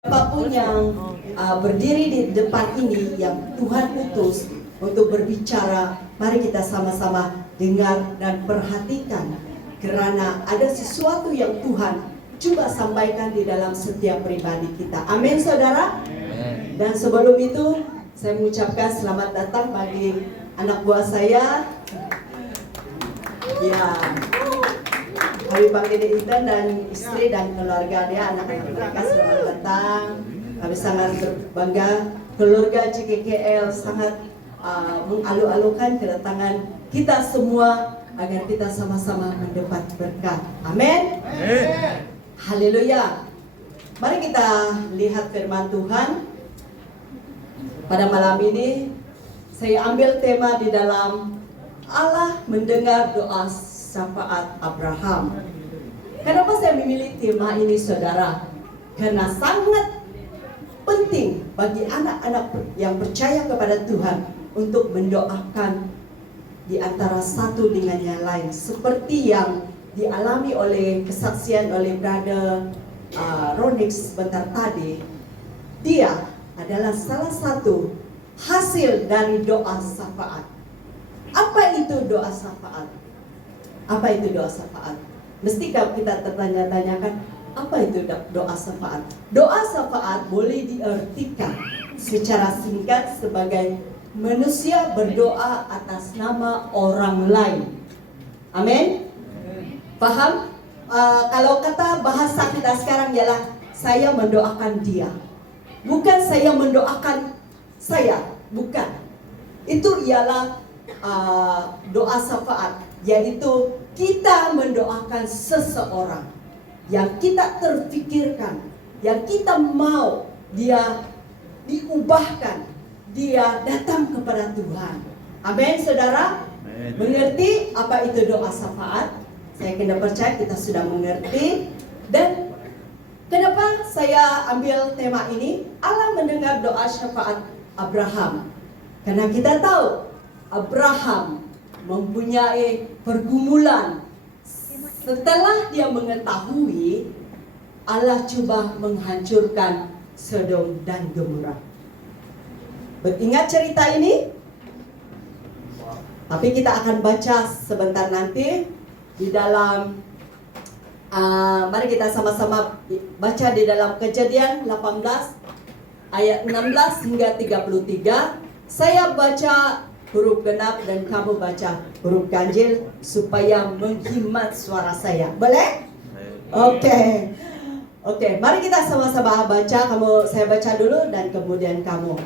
Apapun yang berdiri di depan ini yang Tuhan utus untuk berbicara, mari kita sama-sama dengar dan perhatikan, karena ada sesuatu yang Tuhan coba sampaikan di dalam setiap pribadi kita. Amin, saudara. Dan sebelum itu saya mengucapkan selamat datang bagi anak buah saya. Ya, Habib Bagini Ethan dan istri dan keluarga dia, anak-anak mereka, selamat datang. Kami sangat berbangga, keluarga JKKL sangat mengalu-alukan kedatangan kita semua agar kita sama-sama mendapat berkat. Amin. Haleluya. Mari kita lihat firman Tuhan. Pada malam ini saya ambil tema di dalam Allah mendengar doa syafaat Abraham. Kenapa saya memilih tema ini, saudara? Karena sangat penting bagi anak-anak yang percaya kepada Tuhan untuk mendoakan di antara satu dengan yang lain, seperti yang dialami oleh kesaksian oleh Brother Ronix sebentar tadi. Dia adalah salah satu hasil dari doa syafaat. Apa itu doa syafaat? Apa itu doa syafaat? Mesti kita tertanya-tanyakan, apa itu doa syafaat? Doa syafaat boleh diartikan secara singkat sebagai manusia berdoa atas nama orang lain. Amin? Paham? Kalau kata bahasa kita sekarang ialah saya mendoakan dia. Bukan saya mendoakan saya, bukan. Itu ialah doa syafaat, yaitu kita mendoakan seseorang yang kita terfikirkan, yang kita mau dia diubahkan, dia datang kepada Tuhan. Amin, saudara? Amen. Mengerti apa itu doa syafaat? Saya kena percaya kita sudah mengerti. Dan kenapa saya ambil tema ini? Allah mendengar doa syafaat Abraham. Karena kita tahu Abraham mempunyai pergumulan setelah dia mengetahui Allah coba menghancurkan Sodom dan Gomora. Beringat cerita ini? Tapi kita akan baca sebentar nanti di dalam mari kita sama-sama baca di dalam Kejadian 18 ayat 16 hingga 33. Saya baca huruf genap dan kamu baca huruf ganjil supaya menghemat suara saya. Boleh? Oke. Oke, mari kita sama-sama baca. Saya baca dulu dan kemudian kamu.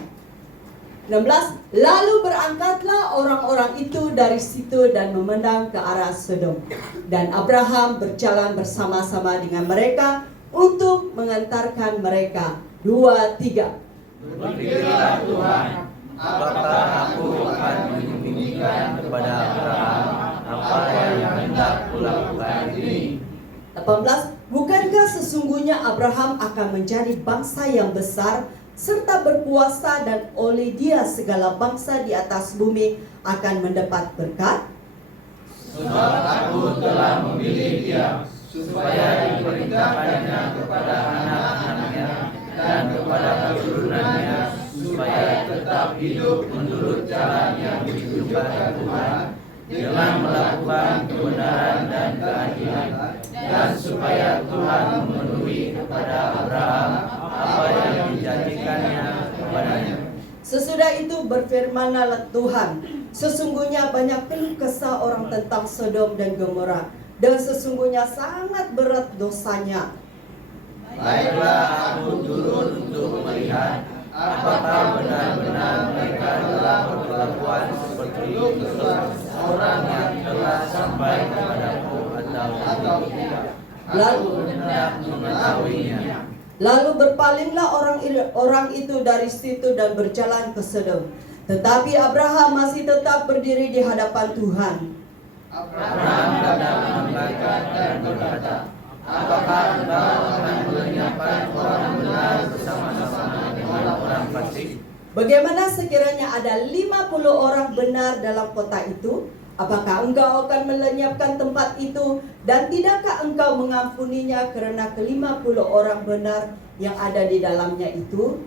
16. Lalu berangkatlah orang-orang itu dari situ dan memandang ke arah Sodom. Dan Abraham berjalan bersama-sama dengan mereka untuk mengantarkan mereka. 2, 3. Berfirmanlah Tuhan, apakah aku akan menyembunyikan kepada Abraham apa yang hendak kulakukan ini? 18. Bukankah sesungguhnya Abraham akan menjadi bangsa yang besar serta berkuasa, dan oleh dia segala bangsa di atas bumi akan mendapat berkat? Sebab aku telah memilih dia supaya diperintahkannya kepada anak-anaknya dan kepada keturunannya, supaya tetap hidup menurut jalan yang ditunjukkan Tuhan dengan melakukan kebenaran dan keadilan, dan supaya Tuhan memenuhi kepada Abraham apa yang dijanjikannya kepadanya. Sesudah itu berfirmanlah Tuhan, sesungguhnya banyak keluh kesah orang tentang Sodom dan Gomora, dan sesungguhnya sangat berat dosanya. Baiklah aku turun untuk melihat apakah benar-benar mereka telah berkelakuan seperti itu orang yang telah sampai kepadaku atau tidak. Aku hendak mengetahuinya. Lalu berpalinglah orang itu dari situ dan berjalan ke Sodom. Tetapi Abraham masih tetap berdiri di hadapan Tuhan. Abraham hendak mengangkat dan berkata, apakah engkau akan melenyapkan orang benar bersama-sama dengan orang fasik? Bagaimana sekiranya ada 50 orang benar dalam kota itu? Apakah engkau akan melenyapkan tempat itu? Dan tidakkah engkau mengampuninya karena ke-50 orang benar yang ada di dalamnya itu?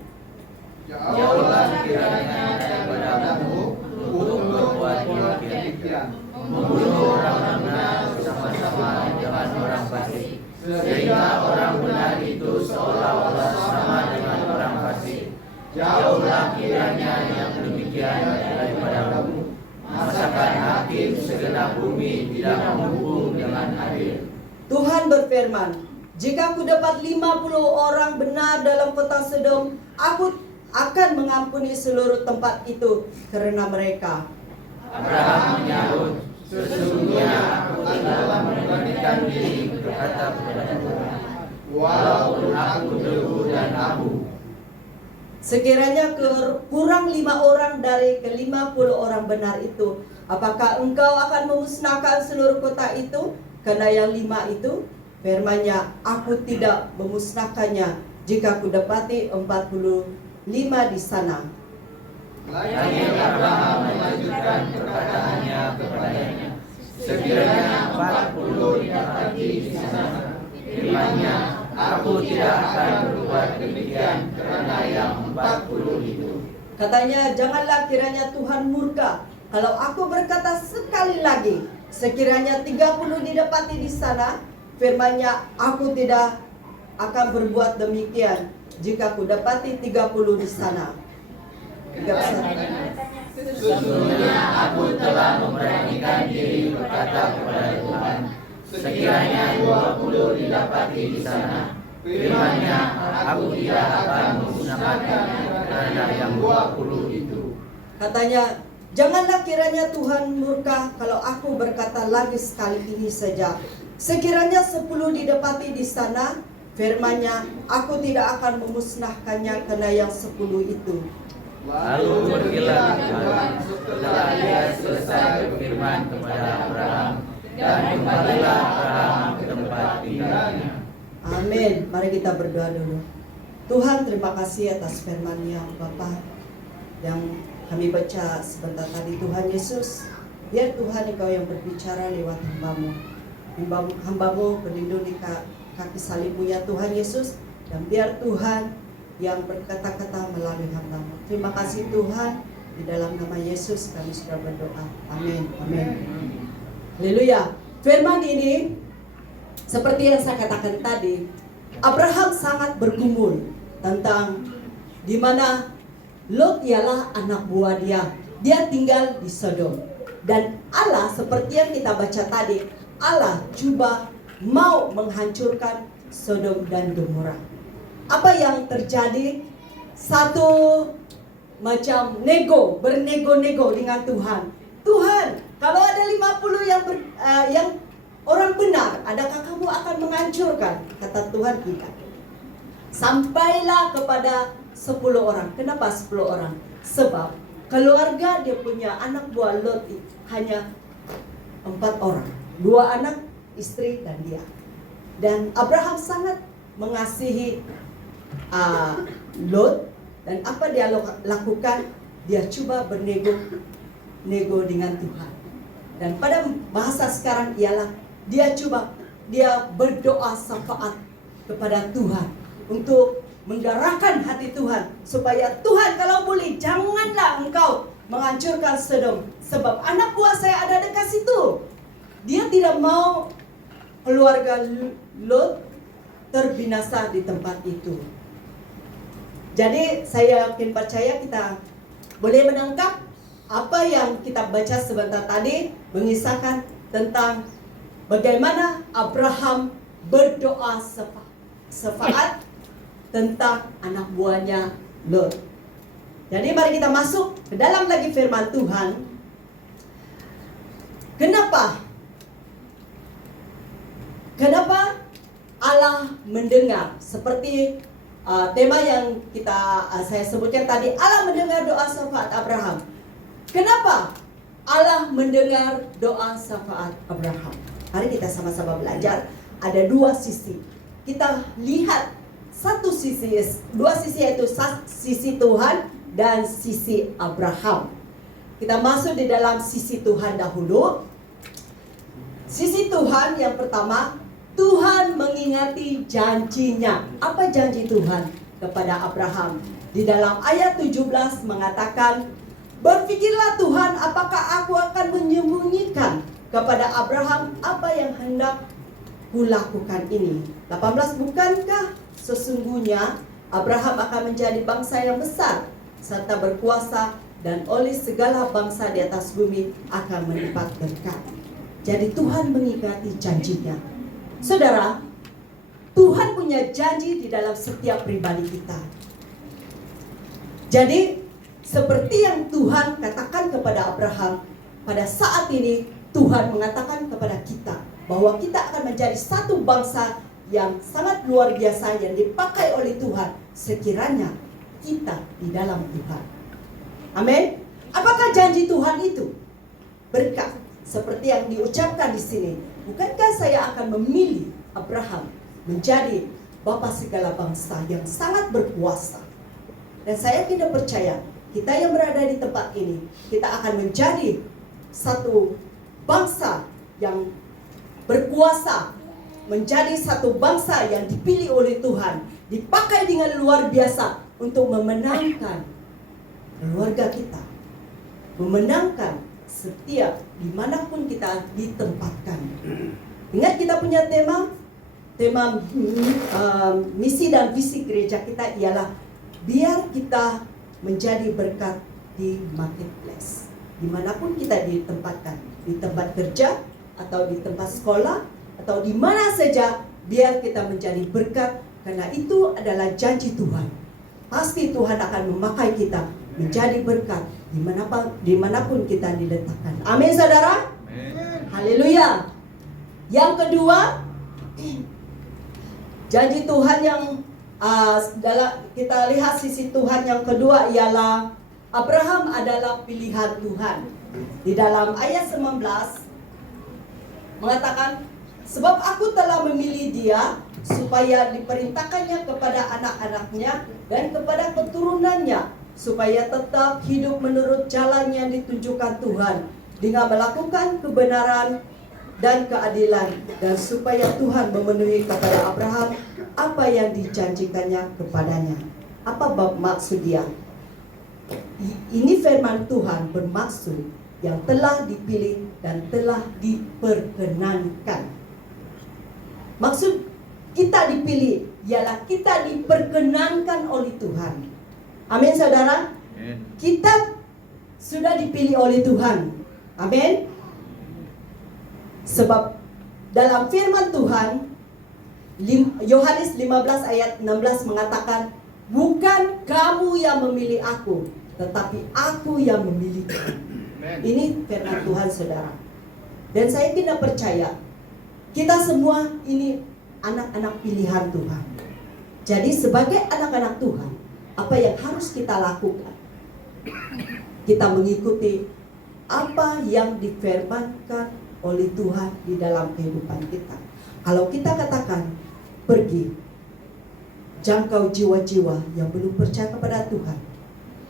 Jauhlah kiranya daripadamu untuk berbuat demikian, membunuh orang benar bersama-sama dengan orang fasik, sehingga orang benar itu seolah-olah sama dengan orang fasik. Jauhlah kiranya yang demikian daripadamu. Masakan hakim segenap bumi tidak menghukum dengan adil. Tuhan berfirman, jika aku dapat 50 orang benar dalam kota Sodom, aku akan mengampuni seluruh tempat itu karena mereka. Abraham menyahut, sesungguhnya aku telah memberanikan diri berkata kepada Tuhan, walaupun aku debu dan abu. Sekiranya kurang 5 orang dari ke-50 orang benar itu, apakah engkau akan memusnahkan seluruh kota itu? Karena yang 5 itu, firman-Nya, aku tidak memusnahkannya jika aku dapati 45 di sana. Lagi Abraham melanjutkan perkataannya kepadanya, sekiranya 40 didapati di sana, firman-Nya, aku tidak akan berbuat demikian karena yang 40 itu. Katanya, janganlah kiranya Tuhan murka kalau aku berkata sekali lagi, sekiranya 30 didapati di sana, firman-Nya, aku tidak akan berbuat demikian jika aku dapati 30 di sana. Sesungguhnya aku telah memberanikan diri berkata kepada Tuhan, sekiranya 20 didapati di sana, firman-Nya, aku tidak akan menggunakannya karena yang 20 itu. Katanya, janganlah kiranya Tuhan murka kalau aku berkata lagi sekali ini saja. Sekiranya 10 didapati di sana, firman-Nya, aku tidak akan memusnahkannya karena yang 10 itu. Lalu pergilah Tuhan setelah dia selesai berfirman kepada Abraham, dan kembalilah Abraham ke tempat tinggalnya. Amin. Mari kita berdoa dulu. Tuhan, terima kasih atas firman-Nya Bapa yang kami baca sebentar tadi. Tuhan Yesus, biar Tuhan Engkau yang berbicara lewat hamba-Mu. Hamba-Mu berlindung di kaki salib-Mu ya Tuhan Yesus, dan biar Tuhan yang berkata-kata melalui hamba-Mu. Terima kasih Tuhan, di dalam nama Yesus kami sudah berdoa. Amin. Amin. Haleluya. Firman ini seperti yang saya katakan tadi, Abraham sangat bergumul tentang di mana Lot ialah anak buah dia. Dia tinggal di Sodom. Dan Allah seperti yang kita baca tadi, Allah coba mau menghancurkan Sodom dan Gomora. Apa yang terjadi? Satu macam bernego-nego dengan Tuhan. Tuhan, kalau ada 50 yang orang benar, adakah kamu akan menghancurkan? Kata Tuhan, tidak. Sampailah kepada 10 orang. Kenapa 10 orang? Sebab keluarga dia punya anak buah Lot hanya 4 orang. 2 anak, istri dan dia. Dan Abraham sangat mengasihi Lot, dan apa dia lakukan? Dia coba bernego dengan Tuhan. Dan pada bahasa sekarang ialah dia berdoa syafaat kepada Tuhan untuk menggerakkan hati Tuhan supaya Tuhan kalau boleh janganlah engkau menghancurkan Sodom, sebab anak buah saya ada dekat situ. Dia tidak mau keluarga Lot terbinasa di tempat itu. Jadi saya yakin percaya kita boleh menangkap apa yang kita baca sebentar tadi, mengisahkan tentang bagaimana Abraham berdoa syafaat tentang anak buahnya Lot. Jadi mari kita masuk ke dalam lagi firman Tuhan. Kenapa Allah mendengar? Seperti tema yang saya sebutkan tadi, Allah mendengar doa syafaat Abraham. Kenapa Allah mendengar doa syafaat Abraham? Mari kita sama-sama belajar. Ada 2 sisi. Kita lihat dua sisi, yaitu sisi Tuhan dan sisi Abraham. kita masuk di dalam sisi Tuhan dahulu. Sisi Tuhan yang pertama, Tuhan mengingati janjinya. Apa janji Tuhan kepada Abraham? Di dalam ayat 17 mengatakan, berpikirlah Tuhan, apakah aku akan menyembunyikan kepada Abraham apa yang hendak kulakukan ini. 18, bukankah sesungguhnya Abraham akan menjadi bangsa yang besar serta berkuasa, dan oleh segala bangsa di atas bumi akan mendapat berkat. Jadi Tuhan mengingati janjinya. Saudara, Tuhan punya janji di dalam setiap pribadi kita. Jadi seperti yang Tuhan katakan kepada Abraham, pada saat ini Tuhan mengatakan kepada kita bahwa kita akan menjadi satu bangsa yang sangat luar biasa yang dipakai oleh Tuhan sekiranya kita di dalam Tuhan. Amin. Apakah janji Tuhan itu? Berkat seperti yang diucapkan di sini. Bukankah saya akan memilih Abraham menjadi bapa segala bangsa yang sangat berkuasa? Dan saya tidak percaya kita yang berada di tempat ini, kita akan menjadi satu bangsa yang berkuasa, menjadi satu bangsa yang dipilih oleh Tuhan, dipakai dengan luar biasa untuk memenangkan keluarga kita, memenangkan setiap dimanapun kita ditempatkan. Ingat kita punya tema misi dan visi gereja kita ialah biar kita menjadi berkat di marketplace, dimanapun kita ditempatkan, di tempat kerja atau di tempat sekolah atau di mana saja, biar kita menjadi berkat, karena itu adalah janji Tuhan. Pasti Tuhan akan memakai kita menjadi berkat dimanapun kita diletakkan. Amin, saudara. Haleluya. Yang kedua, janji Tuhan yang dalam kita lihat sisi Tuhan yang kedua ialah Abraham adalah pilihan Tuhan. Di dalam ayat 19 mengatakan, sebab aku telah memilih dia supaya diperintahkannya kepada anak-anaknya dan kepada keturunannya, supaya tetap hidup menurut jalan yang ditunjukkan Tuhan dengan melakukan kebenaran dan keadilan, dan supaya Tuhan memenuhi kepada Abraham apa yang dijanjikannya kepadanya. Apa maksud dia? Ini firman Tuhan bermaksud yang telah dipilih dan telah diperkenankan. Maksud kita dipilih ialah kita diperkenankan oleh Tuhan. Amin, saudara. Kita sudah dipilih oleh Tuhan. Amin. Sebab dalam firman Tuhan Yohanes 15 ayat 16 mengatakan, bukan kamu yang memilih aku, tetapi aku yang memilih kamu. Ini firman Tuhan, saudara. Dan saya tidak percaya kita semua ini anak-anak pilihan Tuhan. Jadi sebagai anak-anak Tuhan, apa yang harus kita lakukan? Kita mengikuti apa yang difirmankan oleh Tuhan di dalam kehidupan kita. Kalau kita katakan pergi, jangkau jiwa-jiwa yang belum percaya kepada Tuhan,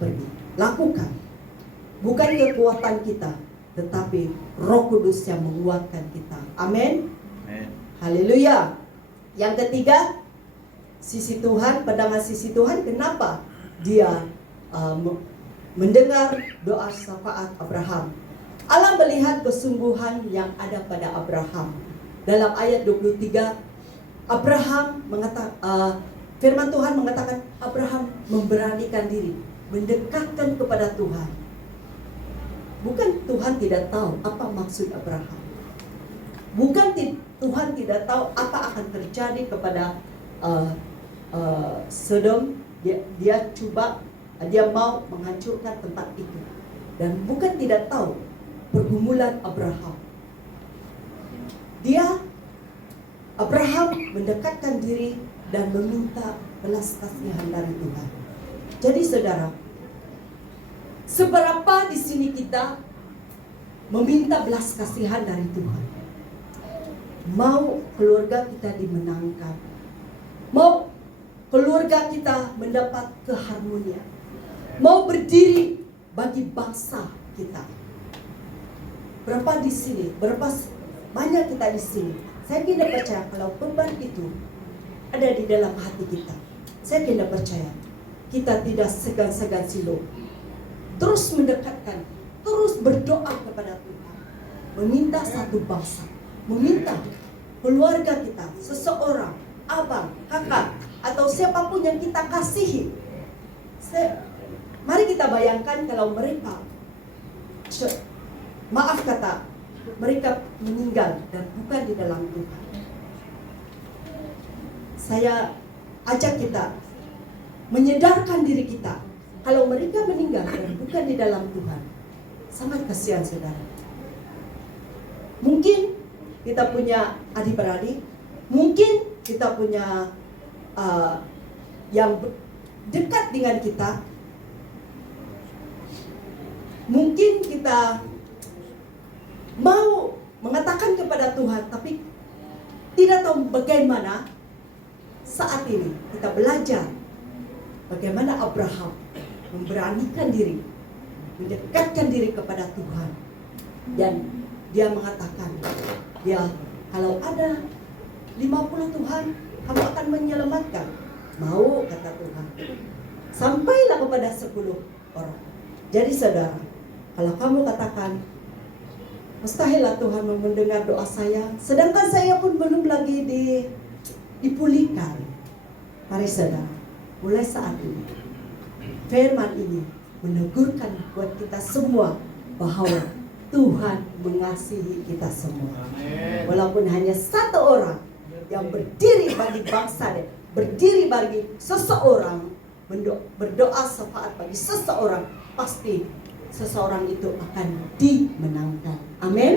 pergi, lakukan. Bukan kekuatan kita, tetapi Roh Kudus yang menguatkan kita. Amin. Haleluya. Yang ketiga, sisi Tuhan, pandangan sisi Tuhan. Kenapa dia mendengar doa syafaat Abraham? Allah melihat kesungguhan yang ada pada Abraham. Dalam ayat 23, Abraham firman Tuhan mengatakan Abraham memberanikan diri, mendekatkan kepada Tuhan. Bukan Tuhan tidak tahu apa maksud Abraham. Bukan Tuhan tidak tahu apa akan terjadi kepada Sodom. Dia mau menghancurkan tempat itu. Dan bukan tidak tahu pergumulan Abraham. Abraham mendekatkan diri dan meminta belas kasihan dari Tuhan. Jadi saudara, seberapa di sini kita meminta belas kasihan dari Tuhan? Mau keluarga kita dimenangkan, mau keluarga kita mendapat keharmonian, mau berdiri bagi bangsa kita. Berapa di sini, berapa banyak kita di sini. Saya tidak percaya kalau beban itu ada di dalam hati kita. Saya tidak percaya kita tidak segan-segan silo. Terus mendekatkan, terus berdoa kepada Tuhan. Meminta satu bangsa, meminta keluarga kita, seseorang, abang, kakak, atau siapapun yang kita kasihi. Mari kita bayangkan kalau mereka, maaf kata, mereka meninggal dan bukan di dalam Tuhan. Saya ajak kita menyadarkan diri kita kalau mereka meninggal dan bukan di dalam Tuhan. Sangat kasihan saudara. Mungkin kita punya adik-beradik, mungkin kita punya yang dekat dengan kita. Mungkin kita mau mengatakan kepada Tuhan, tapi tidak tahu bagaimana. Saat ini kita belajar bagaimana Abraham memberanikan diri, mendekatkan diri kepada Tuhan. Dan dia mengatakan, kalau ada 50 Tuhan, kamu akan menyelamatkan. Mau, kata Tuhan. Sampailah kepada 10 orang. Jadi saudara, kalau kamu katakan, mustahillah Tuhan mendengar doa saya, sedangkan saya pun belum lagi dipulihkan. Mari saudara, mulai saat ini firman ini menegurkan buat kita semua bahwa Tuhan mengasihi kita semua. Walaupun hanya satu orang yang berdiri bagi bangsa dan berdiri bagi seseorang, berdoa syafaat bagi seseorang, pasti seseorang itu akan dimenangkan. Amin.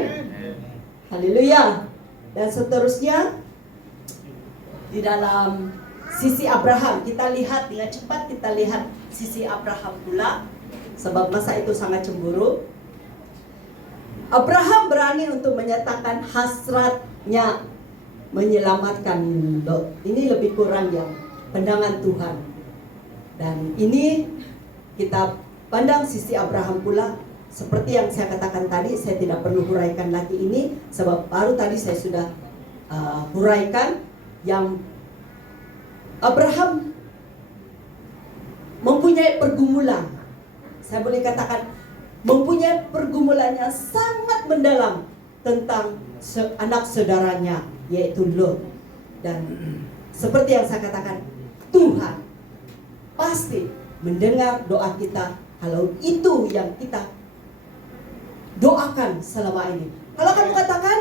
Haleluya. Dan seterusnya di dalam sisi Abraham, kita lihat dengan cepat, kita lihat sisi Abraham pula, sebab masa itu sangat cemburu. Abraham berani untuk menyatakan hasratnya menyelamatkan Lot. Ini lebih kurang yang pandangan Tuhan. Dan ini kita pandang sisi Abraham pula. Seperti yang saya katakan tadi, saya tidak perlu huraikan lagi ini, sebab baru tadi saya sudah huraikan. Yang Abraham mempunyai pergumulan, saya boleh katakan mempunyai pergumulan yang sangat mendalam tentang anak saudaranya, yaitu Lot. Dan seperti yang saya katakan, Tuhan pasti mendengar doa kita kalau itu yang kita doakan selama ini. Kalau kamu katakan,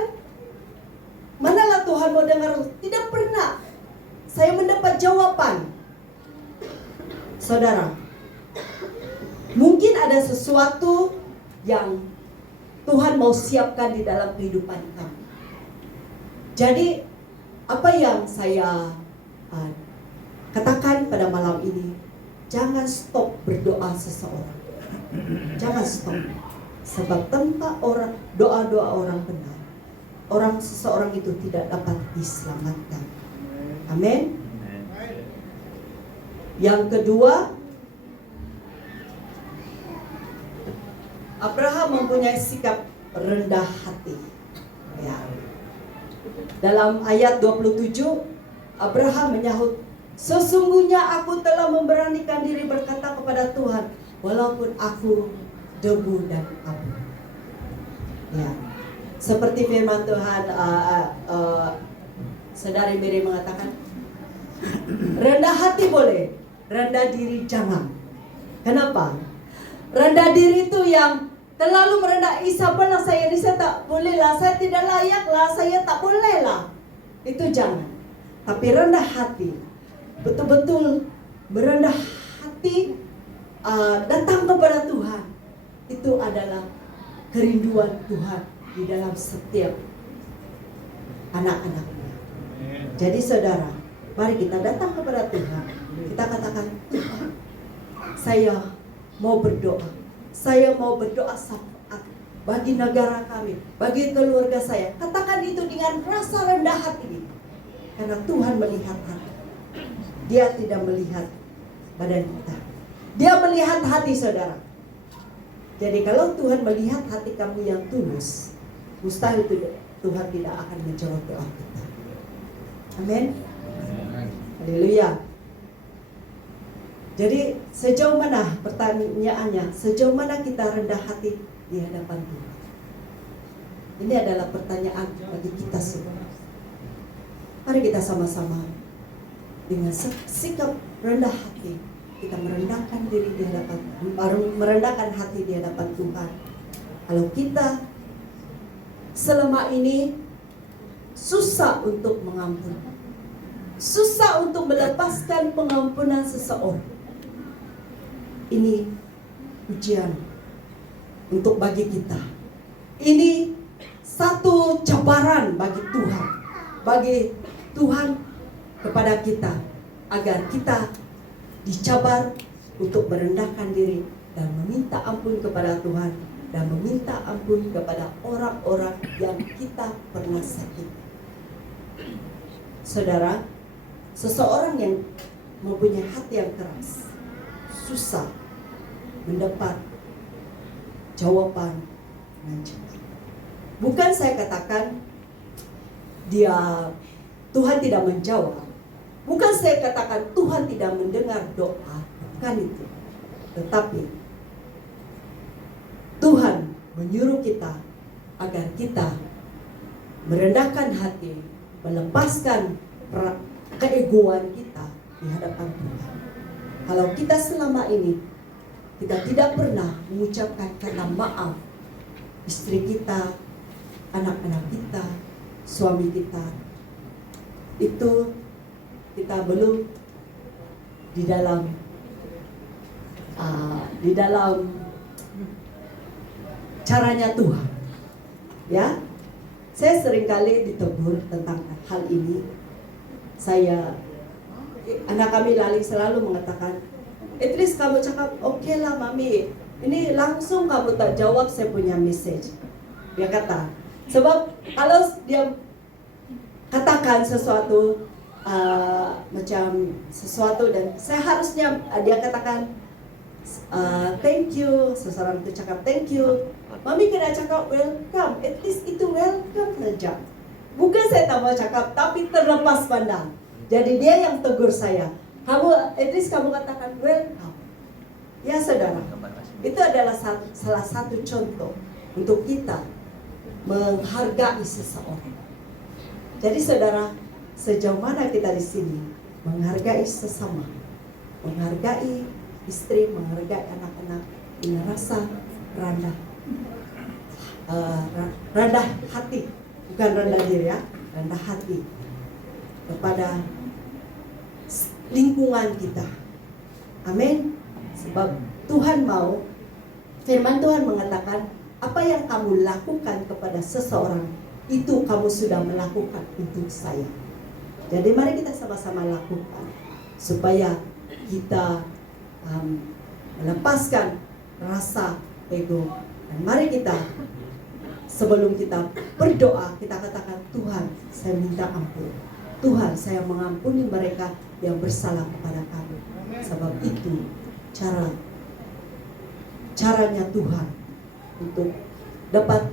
manalah Tuhan mau dengar, tidak pernah saya mendapat jawaban. Saudara, mungkin ada sesuatu yang Tuhan mau siapkan di dalam kehidupan kamu. Jadi apa yang saya katakan pada malam ini, jangan stop berdoa seseorang. Jangan stop. Sebab tanpa doa-doa orang benar, seseorang itu tidak dapat diselamatkan. Amin. Yang kedua, Abraham mempunyai sikap rendah hati. Ya. Dalam ayat 27, Abraham menyahut, sesungguhnya aku telah memberanikan diri berkata kepada Tuhan, walaupun aku debu dan abu. Ya. Seperti firman Tuhan, Saudari Mary mengatakan, rendah hati boleh, rendah diri jangan. Kenapa? Rendah diri itu yang terlalu merendah. Isabel lah, saya tak boleh lah, saya tidak layak lah, saya tak boleh lah. Itu jangan. Tapi rendah hati, betul-betul berendah hati, datang kepada Tuhan. Itu adalah kerinduan Tuhan di dalam setiap anak-anaknya. Jadi saudara, mari kita datang kepada Tuhan. Kita katakan, Tuhan, saya mau berdoa. Saya mau berdoa syafaat bagi negara kami, bagi keluarga saya. Katakan itu dengan rasa rendah hati. Karena Tuhan melihat hati. Dia tidak melihat badan kita. Dia melihat hati saudara. Jadi kalau Tuhan melihat hati kamu yang tulus, mustahil Tuhan tidak akan menjawab doa kita. Amin. Haleluya. Jadi sejauh mana, pertanyaannya, sejauh mana kita rendah hati di hadapan Tuhan? Ini adalah pertanyaan bagi kita semua. Mari kita sama-sama dengan sikap rendah hati, kita merendahkan diri di hadapan, merendahkan hati di hadapan Tuhan. Kalau kita selama ini susah untuk mengampuni, susah untuk melepaskan pengampunan seseorang, ini ujian untuk bagi kita. Ini satu cabaran bagi Tuhan kepada kita, agar kita dicabar untuk merendahkan diri dan meminta ampun kepada Tuhan, dan meminta ampun kepada orang-orang yang kita pernah sakiti. Saudara, seseorang yang mempunyai hati yang keras susah mendapat jawaban dengan cepat. Bukan saya katakan Tuhan tidak menjawab. Bukan saya katakan Tuhan tidak mendengar doa. Bukan itu. Tetapi Tuhan menyuruh kita agar kita merendahkan hati, melepaskan keegoan kita di hadapan Tuhan. Kalau kita selama ini kita tidak pernah mengucapkan kata maaf, istri kita, anak-anak kita, suami kita, itu kita belum di dalam caranya Tuhan. Ya, saya seringkali ditegur tentang hal ini. Anak kami Lali selalu mengatakan, at least kamu cakap, oke lah mami, ini langsung kamu tak jawab saya punya message. Dia kata, sebab kalau dia katakan sesuatu macam sesuatu dan saya harusnya dia katakan thank you, seseorang itu cakap thank you, mami kena cakap welcome, at least itu welcome saja. Bukan saya tak mau cakap, tapi terlepas pandang. Jadi dia yang tegur saya, at least kamu katakan welcome. Ya saudara, itu adalah salah satu contoh untuk kita menghargai seseorang. Jadi saudara, sejauh mana kita di sini menghargai sesama, menghargai istri, menghargai anak-anak, dengan rasa rendah hati, bukan rendah diri ya, rendah hati kepada lingkungan kita. Amin. Sebab Tuhan mau, firman Tuhan mengatakan, apa yang kamu lakukan kepada seseorang, itu kamu sudah melakukan untuk saya. Jadi mari kita sama-sama lakukan supaya kita melepaskan rasa ego. Dan mari kita, sebelum kita berdoa, kita katakan, Tuhan, saya minta ampun. Tuhan, saya mengampuni mereka yang bersalah kepada kami. Sebab itu caranya Tuhan untuk dapat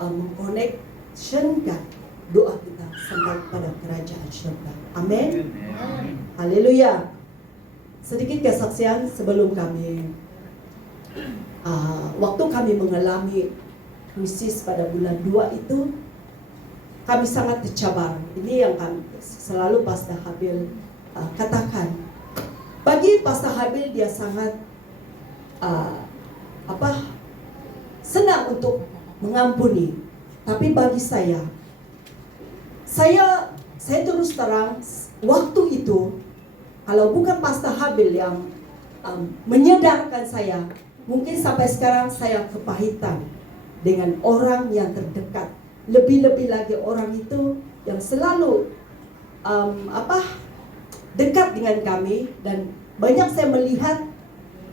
mengkoneksionkan doa kita sampai pada kerajaan surga. Amin. Haleluya. Sedikit kesaksian sebelum kami waktu kami mengalami krisis pada bulan 2 itu, kami sangat tercabar. Ini yang kami selalu Pastor Habil katakan. Bagi Pastor Habil, dia sangat senang untuk mengampuni. Tapi bagi saya terus terang, waktu itu kalau bukan Pastor Habil yang menyadarkan saya, mungkin sampai sekarang saya kepahitan dengan orang yang terdekat. Lebih-lebih lagi orang itu yang selalu dekat dengan kami, dan banyak saya melihat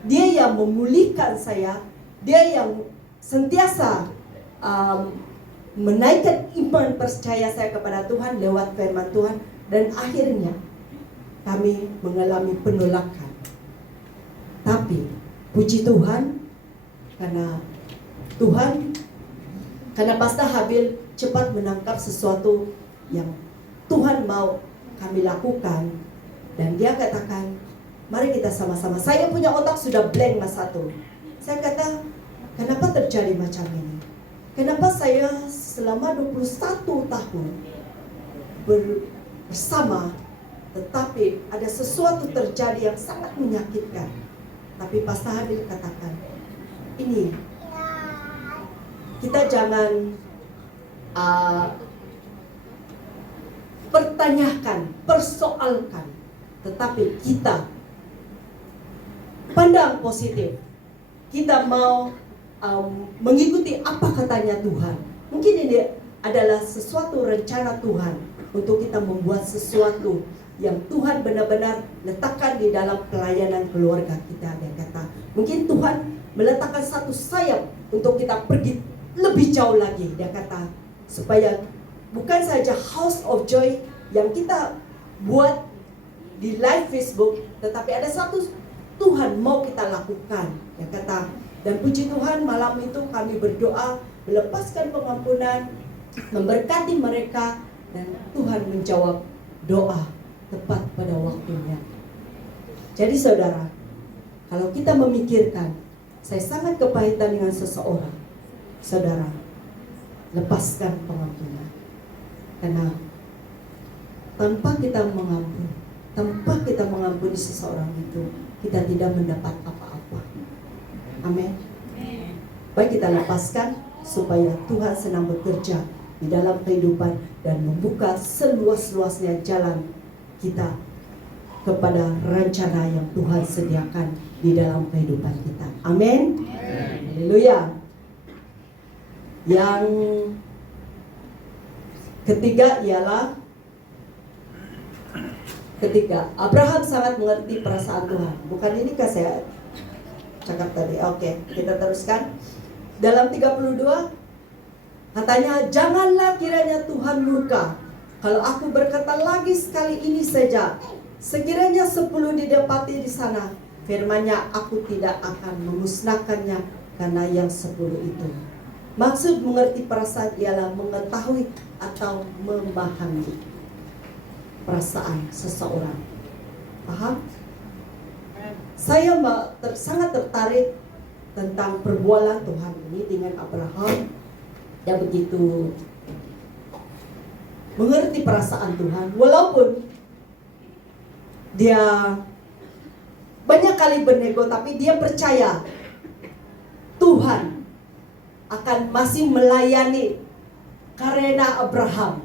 dia yang memulihkan saya, dia yang sentiasa menaikkan iman percaya saya kepada Tuhan lewat firman Tuhan, dan akhirnya kami mengalami penolakan. Tapi puji Tuhan, Karena Tuhan, karena Pastor Habil cepat menangkap sesuatu yang Tuhan mau kami lakukan. Dan dia katakan, mari kita sama-sama. Saya punya otak sudah blank Mas Satu. Saya kata, kenapa terjadi macam ini? Kenapa saya selama 21 tahun bersama, tetapi ada sesuatu terjadi yang sangat menyakitkan. Tapi Pastor Habil katakan, ini kita jangan pertanyakan, persoalkan, tetapi kita pandang positif. Kita mau mengikuti apa katanya Tuhan. Mungkin ini adalah sesuatu rencana Tuhan untuk kita membuat sesuatu yang Tuhan benar-benar letakkan di dalam pelayanan keluarga kita. Dia kata, mungkin Tuhan meletakkan satu sayap untuk kita pergi lebih jauh lagi. Dia kata, supaya bukan saja House of Joy yang kita buat di live Facebook, tetapi ada satu Tuhan mau kita lakukan. Dia kata, dan puji Tuhan malam itu kami berdoa, melepaskan pengampunan, memberkati mereka, dan Tuhan menjawab doa tepat pada waktunya. Jadi saudara, kalau kita memikirkan, saya sangat kepahitan dengan seseorang, saudara, lepaskan pengampunan. Karena tanpa kita mengampuni, tanpa kita mengampuni seseorang itu, kita tidak mendapat apa-apa. Amin. Baik, kita lepaskan supaya Tuhan senang bekerja di dalam kehidupan dan membuka seluas-luasnya jalan kita kepada rencana yang Tuhan sediakan di dalam kehidupan kita. Amin. Haleluya. Yang ketiga ialah Abraham sangat mengerti perasaan Tuhan. Bukan ini kah saya cakap tadi? Oke, kita teruskan. Dalam 32 katanya, janganlah kiranya Tuhan murka kalau aku berkata lagi sekali ini saja. Sekiranya 10 didapati di sana, firman-Nya, aku tidak akan memusnahkannya karena yang 10 itu. Maksud mengerti perasaan ialah mengetahui atau memahami perasaan seseorang. Paham? Saya sangat tertarik tentang perbualan Tuhan ini dengan Abraham. Dia begitu mengerti perasaan Tuhan, walaupun dia banyak kali bernego, tapi dia percaya Tuhan akan masih melayani karena Abraham.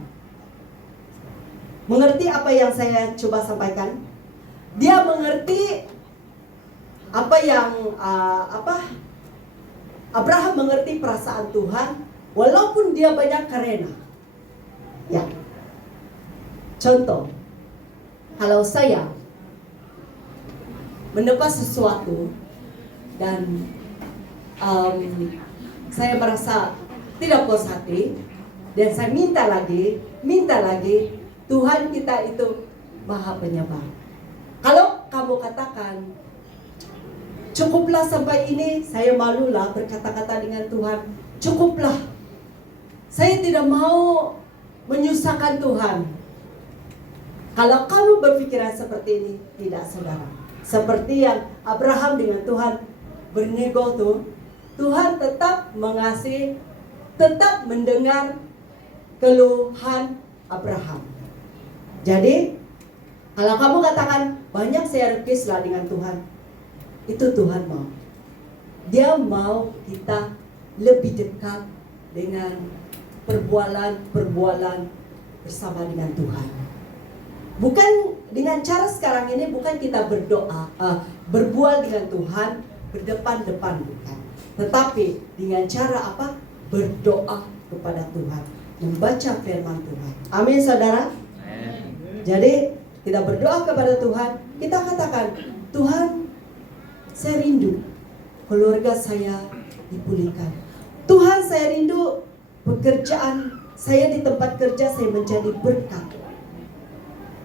Mengerti apa yang saya coba sampaikan? Dia mengerti apa yang Abraham mengerti perasaan Tuhan, walaupun dia banyak karena. Ya. Contoh, kalau saya menebas sesuatu dan saya merasa tidak puas hati dan saya minta lagi, Tuhan kita itu Maha Penyabar. Kalau kamu katakan, cukuplah sampai ini, saya malulah berkata-kata dengan Tuhan, cukuplah, saya tidak mau menyusahkan Tuhan. Kalau kamu berpikiran seperti ini, tidak saudara. Seperti yang Abraham dengan Tuhan bernego tuh, Tuhan tetap mengasihi, tetap mendengar keluhan Abraham. Jadi, kalau kamu katakan, banyak saya request lah dengan Tuhan, itu Tuhan mau. Dia mau kita lebih dekat dengan perbualan bersama dengan Tuhan. Bukan dengan cara sekarang ini, bukan kita berdoa, berbual dengan Tuhan, berdepan-depan, bukan. Tetapi dengan cara apa? Berdoa kepada Tuhan, membaca firman Tuhan. Amin, saudara. Jadi kita berdoa kepada Tuhan, kita katakan, Tuhan, saya rindu keluarga saya dipulihkan. Tuhan, saya rindu pekerjaan saya di tempat kerja saya menjadi berkat.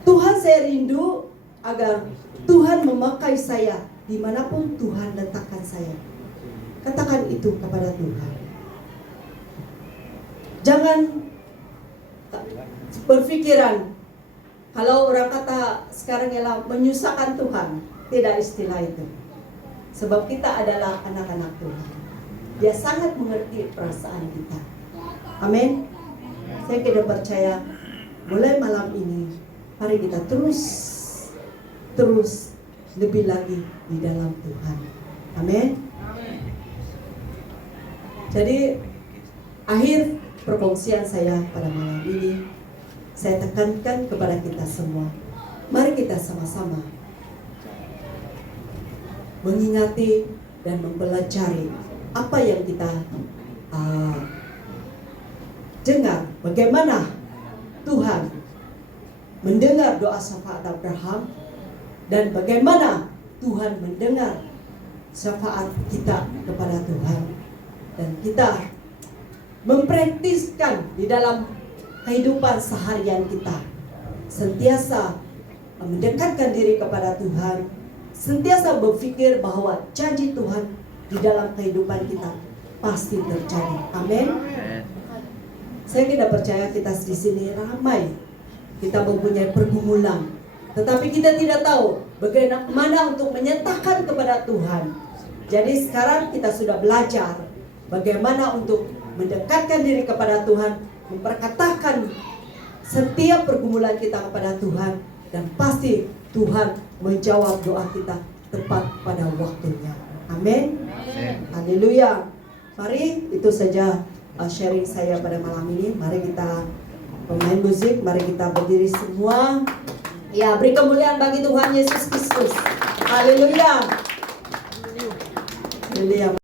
Tuhan, saya rindu agar Tuhan memakai saya dimanapun Tuhan letakkan saya. Katakan itu kepada Tuhan. Jangan berpikiran kalau orang kata sekarang ialah menyusahkan Tuhan. Tidak istilah itu. Sebab kita adalah anak-anak Tuhan. Dia sangat mengerti perasaan kita. Amin. Saya tidak percaya. Mulai malam ini, mari kita terus lebih lagi di dalam Tuhan. Amin. Jadi akhir perkongsian saya pada malam ini, saya tekankan kepada kita semua. Mari kita sama-sama mengingati dan mempelajari apa yang kita dengar, bagaimana Tuhan mendengar doa syafaat Abraham, dan bagaimana Tuhan mendengar syafaat kita kepada Tuhan, dan kita mempraktiskan di dalam kehidupan seharian kita, sentiasa mendekatkan diri kepada Tuhan, sentiasa berpikir bahwa janji Tuhan di dalam kehidupan kita pasti terjadi. Amin. Saya tidak percaya kita di sini ramai kita mempunyai pergumulan, tetapi kita tidak tahu bagaimana untuk menyatakan kepada Tuhan. Jadi sekarang kita sudah belajar bagaimana untuk mendekatkan diri kepada Tuhan, memperkatakan setiap pergumulan kita kepada Tuhan, dan pasti Tuhan menjawab doa kita tepat pada waktunya. Amin. Haleluya. Mari itu saja sharing saya pada malam ini. Mari kita pemain musik, mari kita berdiri semua. Ya, beri kemuliaan bagi Tuhan Yesus Kristus. Haleluya. Haleluya.